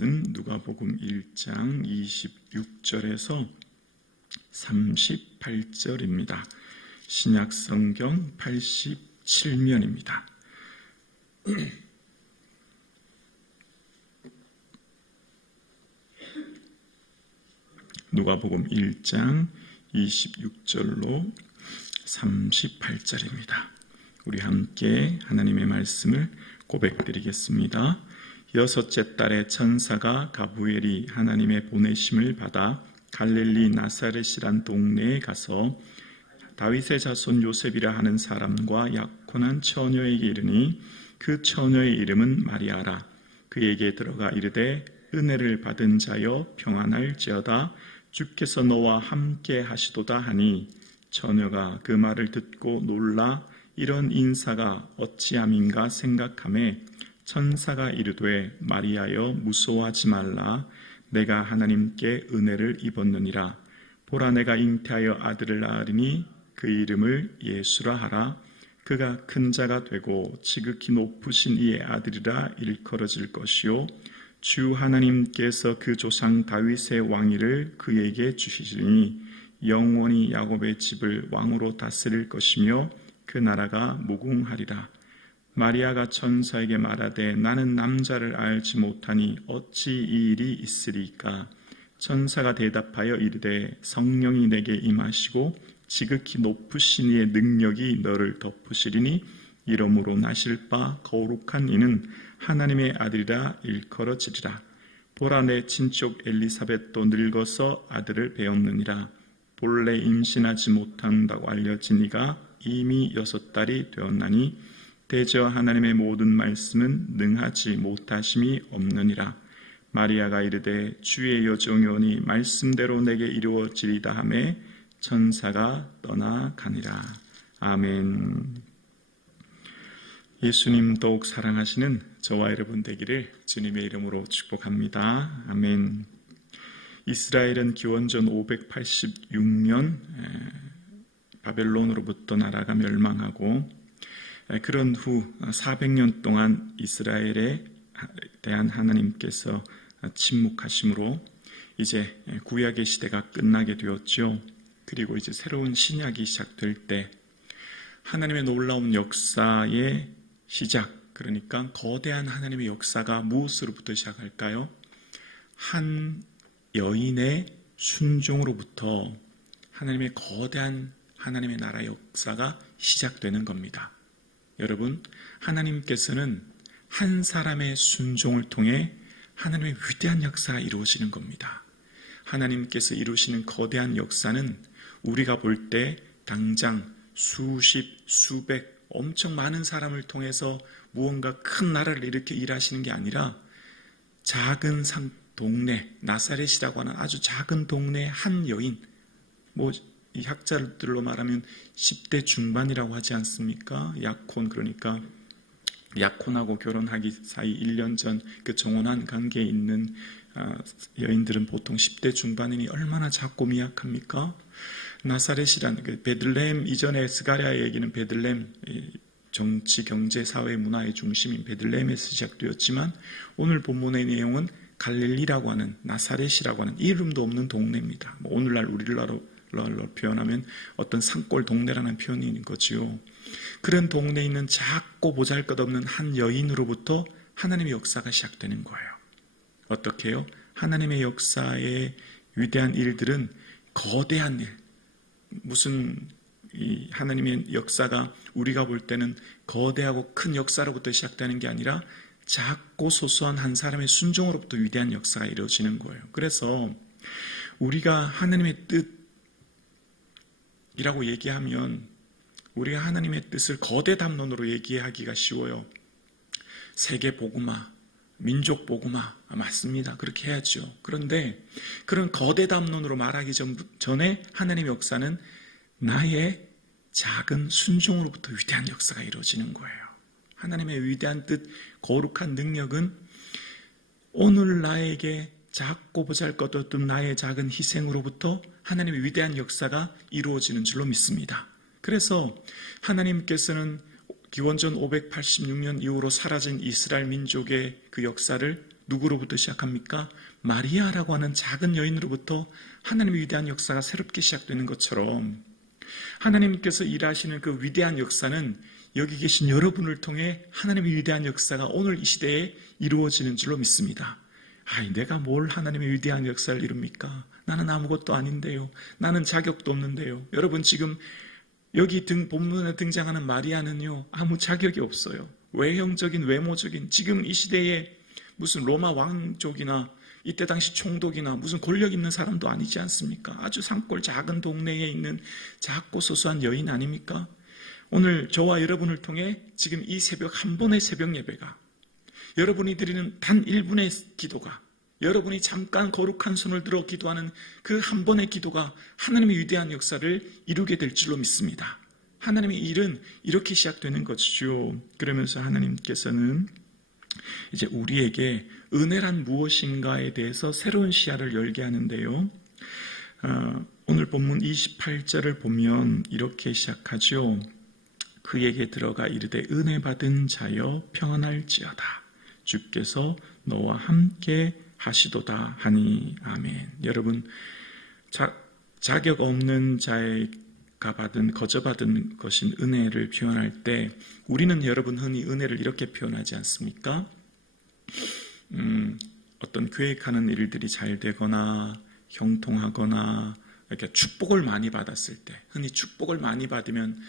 누가복음 1장 26절에서 38절입니다. 신약성경 87면입니다. 누가복음 1장 26절로 38절입니다. 우리 함께 하나님의 말씀을 고백드리겠습니다. 여섯째 달에 천사가 가브리엘이 하나님의 보내심을 받아 갈릴리 나사렛이란 동네에 가서 다윗의 자손 요셉이라 하는 사람과 약혼한 처녀에게 이르니 그 처녀의 이름은 마리아라. 그에게 들어가 이르되 은혜를 받은 자여 평안할지어다. 주께서 너와 함께 하시도다 하니 처녀가 그 말을 듣고 놀라 이런 인사가 어찌함인가 생각하매 천사가 이르되 마리아여 무서워하지 말라. 내가 하나님께 은혜를 입었느니라. 보라 내가 잉태하여 아들을 낳으리니 그 이름을 예수라 하라. 그가 큰 자가 되고 지극히 높으신 이의 아들이라 일컬어질 것이요 주 하나님께서 그 조상 다윗의 왕위를 그에게 주시리니 영원히 야곱의 집을 왕으로 다스릴 것이며 그 나라가 무궁하리라. 마리아가 천사에게 말하되 나는 남자를 알지 못하니 어찌 이 일이 있으리까? 천사가 대답하여 이르되 성령이 내게 임하시고 지극히 높으신 이의 능력이 너를 덮으시리니 이러므로 나실 바 거룩한 이는 하나님의 아들이라 일컬어지리라. 보라 내 친족 엘리사벳도 늙어서 아들을 배었느니라. 본래 임신하지 못한다고 알려진 이가 이미 6달이 되었나니 대저 하나님의 모든 말씀은 능하지 못하심이 없느니라. 마리아가 이르되 주의 여종이오니 말씀대로 내게 이루어지리다 하매 천사가 떠나가니라. 아멘. 예수님 더욱 사랑하시는 저와 여러분 되기를 주님의 이름으로 축복합니다. 아멘. 이스라엘은 기원전 586년 바벨론으로부터 나라가 멸망하고 그런 후 400년 동안 이스라엘에 대한 하나님께서 침묵하심으로 이제 구약의 시대가 끝나게 되었죠. 그리고 이제 새로운 신약이 시작될 때 하나님의 놀라운 역사의 시작, 그러니까 거대한 하나님의 역사가 무엇으로부터 시작할까요? 한 여인의 순종으로부터 하나님의 거대한 하나님의 나라의 역사가 시작되는 겁니다. 여러분, 하나님께서는 한 사람의 순종을 통해 하나님의 위대한 역사가 이루어지는 겁니다. 하나님께서 이루시는 거대한 역사는 우리가 볼 때 당장 수십, 수백, 엄청 많은 사람을 통해서 무언가 큰 나라를 이렇게 일하시는 게 아니라 작은 동네, 나사렛이라고 하는 아주 작은 동네의 한 여인, 이 학자들로 말하면 10대 중반이라고 하지 않습니까? 약혼, 그러니까 약혼하고 결혼하기 사이 1년 전 그 정혼한 관계에 있는 여인들은 보통 10대 중반이니 얼마나 작고 미약합니까? 나사렛이라는 그 베들레헴, 이전에 스가랴의 얘기는 베들레헴, 정치, 경제, 사회, 문화의 중심인 베들레헴에서 시작되었지만 오늘 본문의 내용은 갈릴리라고 하는 나사렛이라고 하는 이름도 없는 동네입니다. 오늘날 우리나라로 표현하면 어떤 산골 동네라는 표현이 있는 거지요. 그런 동네에 있는 작고 보잘것없는 한 여인으로부터 하나님의 역사가 시작되는 거예요. 어떻게 해요? 하나님의 역사의 위대한 일들은 거대한 일, 무슨 이 하나님의 역사가 우리가 볼 때는 거대하고 큰 역사로부터 시작되는 게 아니라 작고 소소한 한 사람의 순종으로부터 위대한 역사가 이루어지는 거예요. 그래서 우리가 하나님의 뜻이라고 얘기하면 우리가 하나님의 뜻을 거대 담론으로 얘기하기가 쉬워요. 세계 복음화, 민족 복음화, 맞습니다. 그렇게 해야죠. 그런데 그런 거대 담론으로 말하기 전에 하나님의 역사는 나의 작은 순종으로부터 위대한 역사가 이루어지는 거예요. 하나님의 위대한 뜻, 거룩한 능력은 오늘 나에게 작고 보잘것없던 나의 작은 희생으로부터 하나님의 위대한 역사가 이루어지는 줄로 믿습니다. 그래서 하나님께서는 기원전 586년 이후로 사라진 이스라엘 민족의 그 역사를 누구로부터 시작합니까? 마리아라고 하는 작은 여인으로부터 하나님의 위대한 역사가 새롭게 시작되는 것처럼 하나님께서 일하시는 그 위대한 역사는 여기 계신 여러분을 통해 하나님의 위대한 역사가 오늘 이 시대에 이루어지는 줄로 믿습니다. 내가 뭘 하나님의 위대한 역사를 이룹니까? 나는 아무것도 아닌데요. 나는 자격도 없는데요. 여러분, 지금 여기 본문에 등장하는 마리아는요, 아무 자격이 없어요. 외형적인, 외모적인, 지금 이 시대에 무슨 로마 왕족이나 이때 당시 총독이나 무슨 권력 있는 사람도 아니지 않습니까? 아주 산골 작은 동네에 있는 작고 소소한 여인 아닙니까? 오늘 저와 여러분을 통해 지금 이 새벽 한 번의 새벽 예배가, 여러분이 드리는 단 1분의 기도가, 여러분이 잠깐 거룩한 손을 들어 기도하는 그 한 번의 기도가 하나님의 위대한 역사를 이루게 될 줄로 믿습니다. 하나님의 일은 이렇게 시작되는 것이죠. 그러면서 하나님께서는 이제 우리에게 은혜란 무엇인가에 대해서 새로운 시야를 열게 하는데요. 오늘 본문 28절을 보면 이렇게 시작하죠. 그에게 들어가 이르되 은혜 받은 자여 평안할지어다. 주께서 너와 함께 하시도다 하니. 아멘. 여러분, 자격 없는 자가 거저 받은 것인 은혜를 표현할 때 우리는 여러분 흔히 은혜를 이렇게 표현하지 않습니까? 어떤 계획하는 일들이 잘 되거나 형통하거나 이렇게 축복을 많이 받았을 때, 흔히 축복을 많이 받으면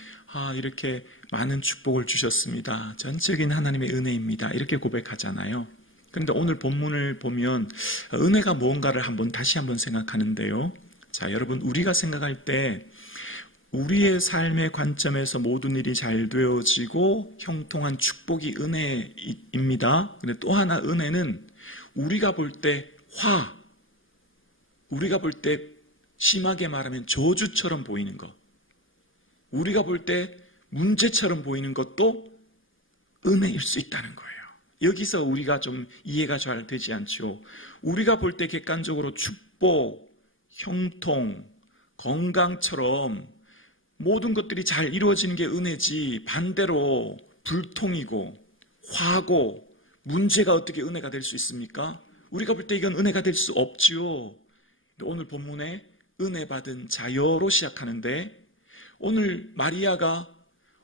이렇게 많은 축복을 주셨습니다. 전적인 하나님의 은혜입니다. 이렇게 고백하잖아요. 그런데 오늘 본문을 보면 은혜가 무언가를 다시 한번 생각하는데요. 자, 여러분, 우리가 생각할 때 우리의 삶의 관점에서 모든 일이 잘 되어지고 형통한 축복이 은혜입니다. 근데 또 하나 은혜는 우리가 볼 때 우리가 볼 때 심하게 말하면 저주처럼 보이는 것, 우리가 볼 때 문제처럼 보이는 것도 은혜일 수 있다는 거예요. 여기서 우리가 좀 이해가 잘 되지 않죠. 우리가 볼 때 객관적으로 축복, 형통, 건강처럼 모든 것들이 잘 이루어지는 게 은혜지, 반대로 불통이고 화고 문제가 어떻게 은혜가 될 수 있습니까? 우리가 볼 때 이건 은혜가 될 수 없지요. 오늘 본문에 은혜 받은 자여로 시작하는데, 오늘 마리아가,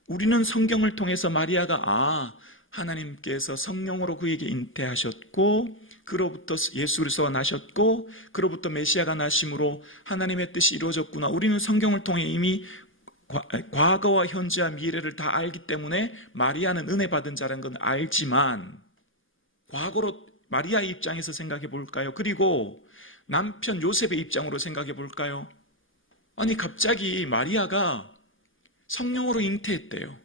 우리는 성경을 통해서 마리아가 하나님께서 성령으로 그에게 잉태하셨고 그로부터 예수 그리스도가 나셨고 그로부터 메시아가 나심으로 하나님의 뜻이 이루어졌구나. 우리는 성경을 통해 이미 과거와 현재와 미래를 다 알기 때문에 마리아는 은혜 받은 자라는 건 알지만, 과거로 마리아의 입장에서 생각해 볼까요? 그리고 남편 요셉의 입장으로 생각해 볼까요? 아니, 갑자기 마리아가 성령으로 잉태했대요.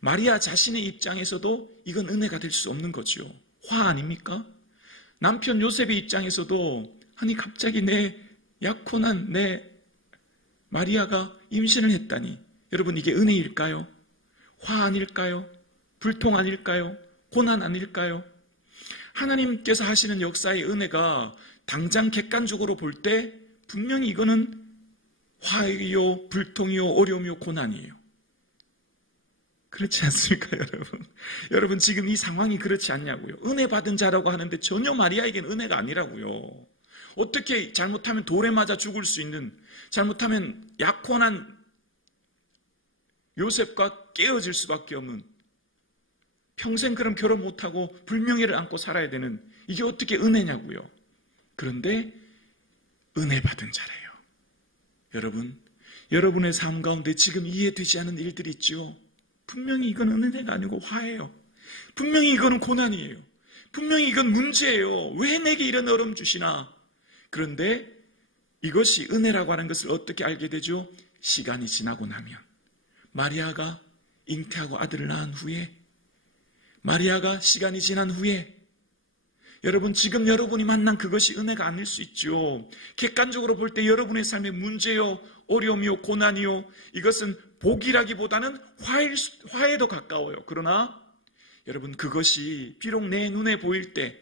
마리아 자신의 입장에서도 이건 은혜가 될 수 없는 거죠. 화 아닙니까? 남편 요셉의 입장에서도 아니, 갑자기 내 약혼한 내 마리아가 임신을 했다니. 여러분, 이게 은혜일까요? 화 아닐까요? 불통 아닐까요? 고난 아닐까요? 하나님께서 하시는 역사의 은혜가 당장 객관적으로 볼 때 분명히 이거는 화이요, 불통이요, 어려움이요, 고난이에요. 그렇지 않습니까, 여러분? 여러분, 지금 이 상황이 그렇지 않냐고요. 은혜 받은 자라고 하는데 전혀 마리아에겐 은혜가 아니라고요. 어떻게 잘못하면 돌에 맞아 죽을 수 있는, 잘못하면 약혼한 요셉과 깨어질 수밖에 없는, 평생 그럼 결혼 못하고 불명예를 안고 살아야 되는, 이게 어떻게 은혜냐고요. 그런데 은혜 받은 자래요. 여러분, 여러분의 삶 가운데 지금 이해되지 않은 일들이 있죠. 분명히 이건 은혜가 아니고 화예요. 분명히 이거는 고난이에요. 분명히 이건 문제예요. 왜 내게 이런 어려움 주시나? 그런데 이것이 은혜라고 하는 것을 어떻게 알게 되죠? 시간이 지나고 나면, 마리아가 잉태하고 아들을 낳은 후에, 마리아가 시간이 지난 후에, 여러분, 지금 여러분이 만난 그것이 은혜가 아닐 수 있죠. 객관적으로 볼 때 여러분의 삶의 문제요, 어려움이요, 고난이요, 이것은 복이라기보다는 화에도 가까워요. 그러나 여러분, 그것이 비록 내 눈에 보일 때,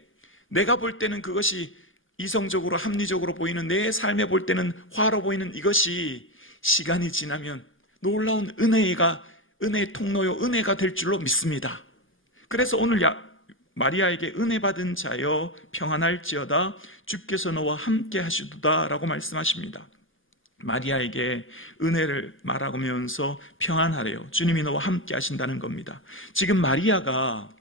내가 볼 때는 그것이 이성적으로 합리적으로 보이는, 내 삶에 볼 때는 화로 보이는 이것이 시간이 지나면 놀라운 은혜의 통로요, 은혜가 될 줄로 믿습니다. 그래서 오늘 마리아에게 은혜 받은 자여 평안할지어다 주께서 너와 함께 하시도다 라고 말씀하십니다. 마리아에게 은혜를 말하면서 평안하래요. 주님이 너와 함께 하신다는 겁니다. 지금 마리아가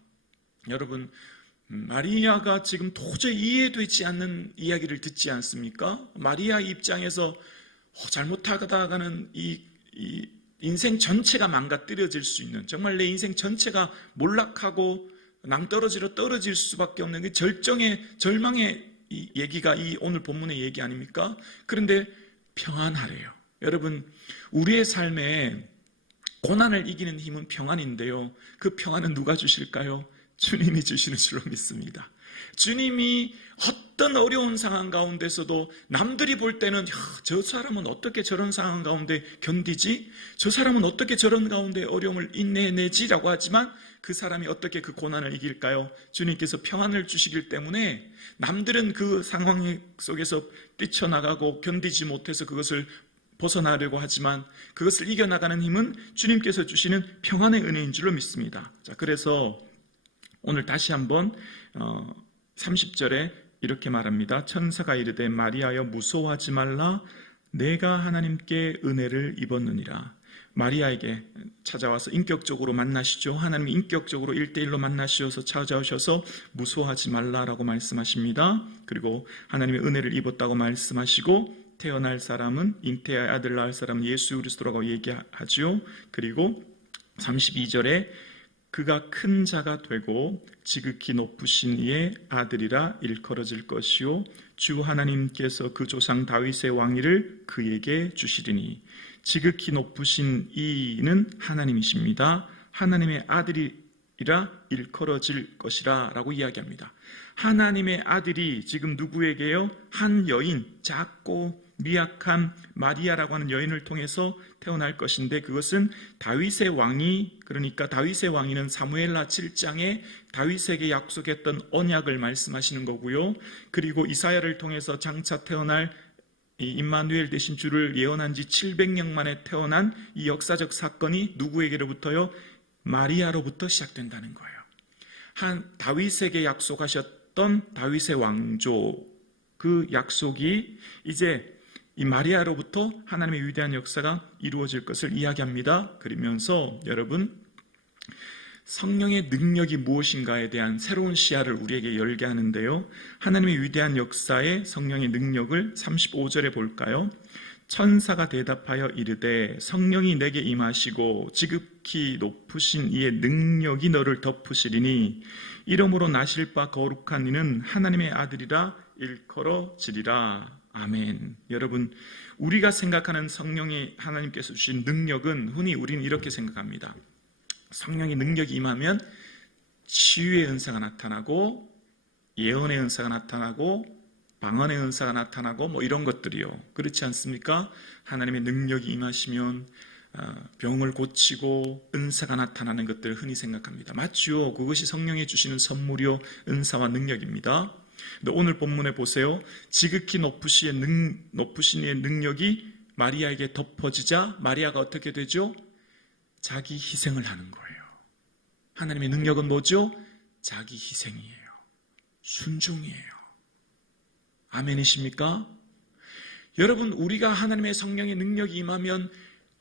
지금 도저히 이해되지 않는 이야기를 듣지 않습니까? 마리아 입장에서 잘못하다가는 이 인생 전체가 망가뜨려질 수 있는, 정말 내 인생 전체가 몰락하고 낭떠러지로 떨어질 수밖에 없는 그 절망의 이 얘기가 이 오늘 본문의 얘기 아닙니까? 그런데 평안하래요. 여러분, 우리의 삶에 고난을 이기는 힘은 평안인데요. 그 평안은 누가 주실까요? 주님이 주시는 줄로 믿습니다. 주님이 어떤 어려운 상황 가운데서도 남들이 볼 때는 저 사람은 어떻게 저런 상황 가운데 견디지? 저 사람은 어떻게 저런 가운데 어려움을 인내해내지라고 하지만 그 사람이 어떻게 그 고난을 이길까요? 주님께서 평안을 주시기 때문에 남들은 그 상황 속에서 뛰쳐나가고 견디지 못해서 그것을 벗어나려고 하지만 그것을 이겨나가는 힘은 주님께서 주시는 평안의 은혜인 줄로 믿습니다. 자, 그래서 오늘 다시 한번 30절에 이렇게 말합니다. 천사가 이르되 마리아여 무서워하지 말라 내가 하나님께 은혜를 입었느니라. 마리아에게 찾아와서 인격적으로 만나시죠. 하나님이 인격적으로 1대1로 만나셔서 찾아오셔서 무서워하지 말라라고 말씀하십니다. 그리고 하나님의 은혜를 입었다고 말씀하시고 태어날 사람은 잉태의 아들 낳을 사람은 예수 그리스도라고 얘기하죠. 그리고 32절에 그가 큰 자가 되고 지극히 높으신 이의 아들이라 일컬어질 것이요 주 하나님께서 그 조상 다윗의 왕위를 그에게 주시리니. 지극히 높으신 이는 하나님이십니다. 하나님의 아들이라 일컬어질 것이라 라고 이야기합니다. 하나님의 아들이 지금 누구에게요? 한 여인, 작고 미약한 마리아라고 하는 여인을 통해서 태어날 것인데, 그것은 다윗의 왕이, 그러니까 다윗의 왕위는 사무엘하 7장에 다윗에게 약속했던 언약을 말씀하시는 거고요. 그리고 이사야를 통해서 장차 태어날 이 임마누엘 되신 주를 예언한 지 700년 만에 태어난 이 역사적 사건이 누구에게로부터요? 마리아로부터 시작된다는 거예요. 한 다윗에게 약속하셨던 다윗의 왕조, 그 약속이 이제 이 마리아로부터 하나님의 위대한 역사가 이루어질 것을 이야기합니다. 그러면서 여러분, 성령의 능력이 무엇인가에 대한 새로운 시야를 우리에게 열게 하는데요. 하나님의 위대한 역사의 성령의 능력을 35절에 볼까요? 천사가 대답하여 이르되 성령이 내게 임하시고 지극히 높으신 이의 능력이 너를 덮으시리니 이러므로 나실 바 거룩한 이는 하나님의 아들이라 일컬어지리라. 아멘. 여러분, 우리가 생각하는 성령이 하나님께서 주신 능력은 흔히 우리는 이렇게 생각합니다. 성령의 능력이 임하면 치유의 은사가 나타나고 예언의 은사가 나타나고 방언의 은사가 나타나고 뭐 이런 것들이요. 그렇지 않습니까? 하나님의 능력이 임하시면 병을 고치고 은사가 나타나는 것들을 흔히 생각합니다. 맞죠? 그것이 성령이 주시는 선물이요 은사와 능력입니다. 근데 오늘 본문에 보세요. 지극히 높으신 이의 능력이 마리아에게 덮어지자 마리아가 어떻게 되죠? 자기 희생을 하는 거예요. 하나님의 능력은 뭐죠? 자기 희생이에요. 순종이에요. 아멘이십니까? 여러분, 우리가 하나님의 성령의 능력이 임하면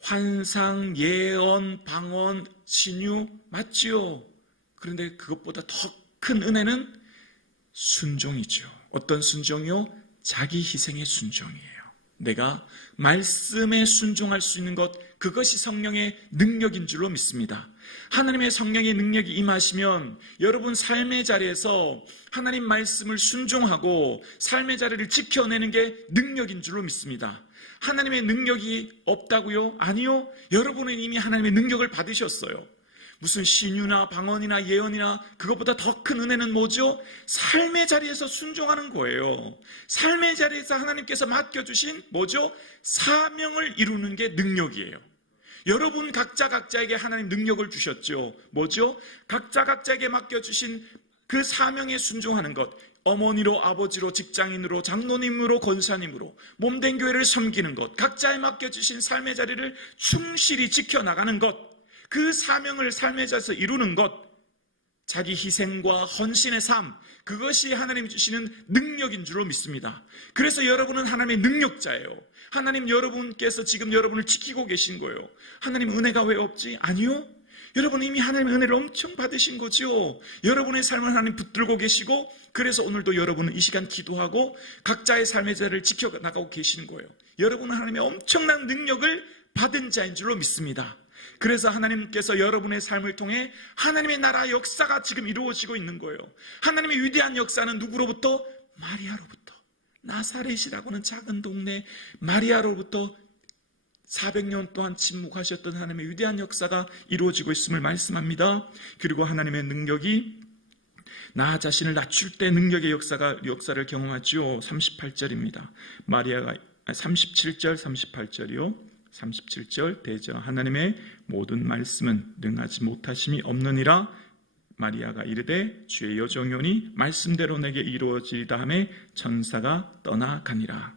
환상, 예언, 방언, 신유 맞지요? 그런데 그것보다 더 큰 은혜는 순종이죠. 어떤 순종이요? 자기 희생의 순종이에요. 내가 말씀에 순종할 수 있는 것, 그것이 성령의 능력인 줄로 믿습니다. 하나님의 성령의 능력이 임하시면 여러분 삶의 자리에서 하나님 말씀을 순종하고 삶의 자리를 지켜내는 게 능력인 줄로 믿습니다. 하나님의 능력이 없다고요? 아니요. 여러분은 이미 하나님의 능력을 받으셨어요. 무슨 신유나 방언이나 예언이나 그것보다 더 큰 은혜는 뭐죠? 삶의 자리에서 순종하는 거예요. 삶의 자리에서 하나님께서 맡겨주신 뭐죠? 사명을 이루는 게 능력이에요. 여러분 각자에게 하나님 능력을 주셨죠. 뭐죠? 각자에게 맡겨주신 그 사명에 순종하는 것. 어머니로, 아버지로, 직장인으로, 장로님으로, 권사님으로 몸된 교회를 섬기는 것. 각자에 맡겨주신 삶의 자리를 충실히 지켜나가는 것. 그 사명을 삶의 자리에서 이루는 것 자기 희생과 헌신의 삶, 그것이 하나님이 주시는 능력인 줄로 믿습니다. 그래서 여러분은 하나님의 능력자예요. 하나님 여러분께서 지금 여러분을 지키고 계신 거예요. 하나님 은혜가 왜 없지? 아니요. 여러분 이미 하나님의 은혜를 엄청 받으신 거죠. 여러분의 삶을 하나님 붙들고 계시고, 그래서 오늘도 여러분은 이 시간 기도하고 각자의 삶의 자를 지켜나가고 계시는 거예요. 여러분은 하나님의 엄청난 능력을 받은 자인 줄로 믿습니다. 그래서 하나님께서 여러분의 삶을 통해 하나님의 나라 역사가 지금 이루어지고 있는 거예요. 하나님의 위대한 역사는 누구로부터? 마리아로부터. 나사렛이라고는 작은 동네 마리아로부터 400년 동안 침묵하셨던 하나님의 위대한 역사가 이루어지고 있음을 말씀합니다. 그리고 하나님의 능력이 나 자신을 낮출 때 능력의 역사를 경험하죠. 38절입니다. 마리아가 37절 38절이요. 37절 대저 하나님의 모든 말씀은 능하지 못하심이 없느니라. 마리아가 이르되 주의 여종이오니 말씀대로 내게 이루어지리다 하매 천사가 떠나가니라.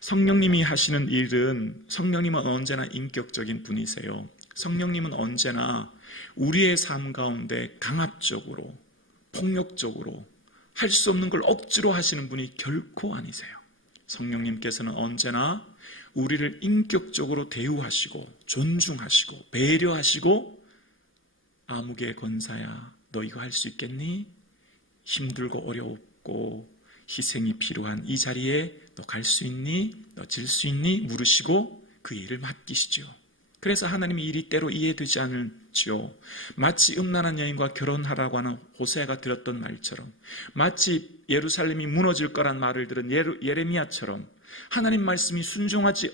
성령님이 하시는 일은, 성령님은 언제나 인격적인 분이세요. 성령님은 언제나 우리의 삶 가운데 강압적으로, 폭력적으로 할 수 없는 걸 억지로 하시는 분이 결코 아니세요. 성령님께서는 언제나 우리를 인격적으로 대우하시고 존중하시고 배려하시고, 아무개 권사야 너 이거 할 수 있겠니? 힘들고 어렵고 희생이 필요한 이 자리에 너 갈 수 있니? 너 질 수 있니? 물으시고 그 일을 맡기시죠. 그래서 하나님의 일이 때로 이해되지 않을지요. 마치 음란한 여인과 결혼하라고 하는 호세아가 들었던 말처럼, 마치 예루살렘이 무너질 거란 말을 들은 예레미야처럼 하나님 말씀이 순종하기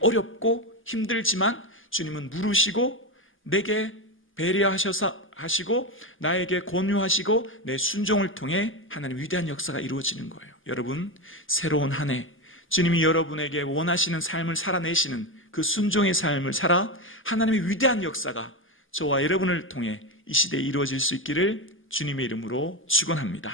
어렵고 힘들지만 주님은 물으시고 내게 배려하시고 나에게 권유하시고 내 순종을 통해 하나님 위대한 역사가 이루어지는 거예요. 여러분, 새로운 한 해 주님이 여러분에게 원하시는 삶을 살아내시는 그 순종의 삶을 살아 하나님의 위대한 역사가 저와 여러분을 통해 이 시대에 이루어질 수 있기를 주님의 이름으로 축원합니다.